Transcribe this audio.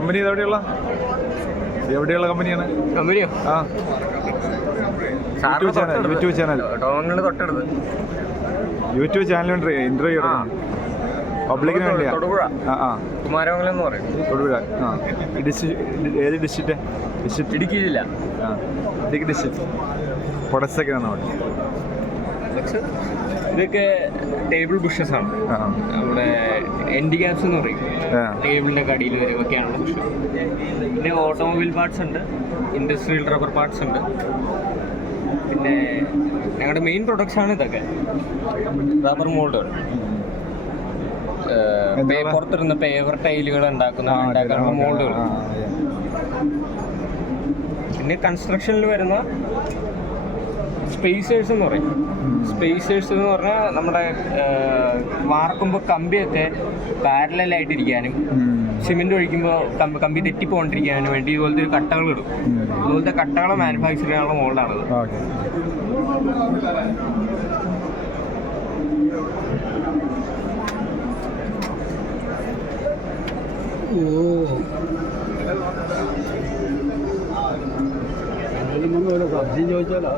Company എവിടെയുള്ള കമ്പനിയാണ്? കമ്പനിയോ? ആ, YouTube channel തൊട്ടടുത്ത് യൂട്യൂബ് ചാനൽ ഇന്റർവ്യൂ എടുക്കണം. പബ്ലിക്കിന് വേണ്ടിയാ? കുമാരമംഗലം എന്ന് പറയും. തൊടുപുഴ. ആ, ഏത് ഡിസ്ട്രിക്റ്റ്? ഇടുക്കി ജില്ല. ആ, ഇടുക്കി ഡിസ്ട്രിക്റ്റ്. പ്രൊഡക്ട്സൊക്കെയാണ് അവിടെ. ഇതൊക്കെ ടേബിൾ ബുഷസ് ആണ്. നമ്മുടെ എൻഡ് ക്യാപ്സ് എന്ന് പറയും. ടേബിളിൻ്റെ കടിയിൽ വരുമൊക്കെയാണുള്ള ബുഷ്. പിന്നെ ഓട്ടോമൊബൈൽ പാർട്സ് ഉണ്ട്, ഇൻഡസ്ട്രിയൽ റബ്ബർ പാർട്സ് ഉണ്ട്. പിന്നെ ഞങ്ങളുടെ മെയിൻ പ്രൊഡക്ട്സ് ആണ് ഇതൊക്കെ. റബ്ബർ മോൾഡുകൾ, പുറത്തിരുന്ന പേപ്പർ ടൈലുകൾ ഉണ്ടാക്കാനുള്ള മോൾഡുകൾ. പിന്നെ കൺസ്ട്രക്ഷനിൽ വരുന്ന സ്പേസേഴ്സ് എന്ന് പറയും. സ്പേസേഴ്സ് എന്ന് പറഞ്ഞാൽ നമ്മുടെ വാർക്കുമ്പോൾ കമ്പിയൊക്കെ പാരലായിട്ടിരിക്കാനും സിമെന്റ് ഒഴിക്കുമ്പോൾ കമ്പി തെറ്റിപ്പോണ്ടിരിക്കാനും വേണ്ടി ഇതുപോലത്തെ ഒരു കട്ടകൾ ഇടും. ഇതുപോലത്തെ കട്ടകൾ മാനുഫാക്ചർ ചെയ്യാനുള്ള മോൾഡാണത്. സബ്ജി ചോദിച്ചാലോ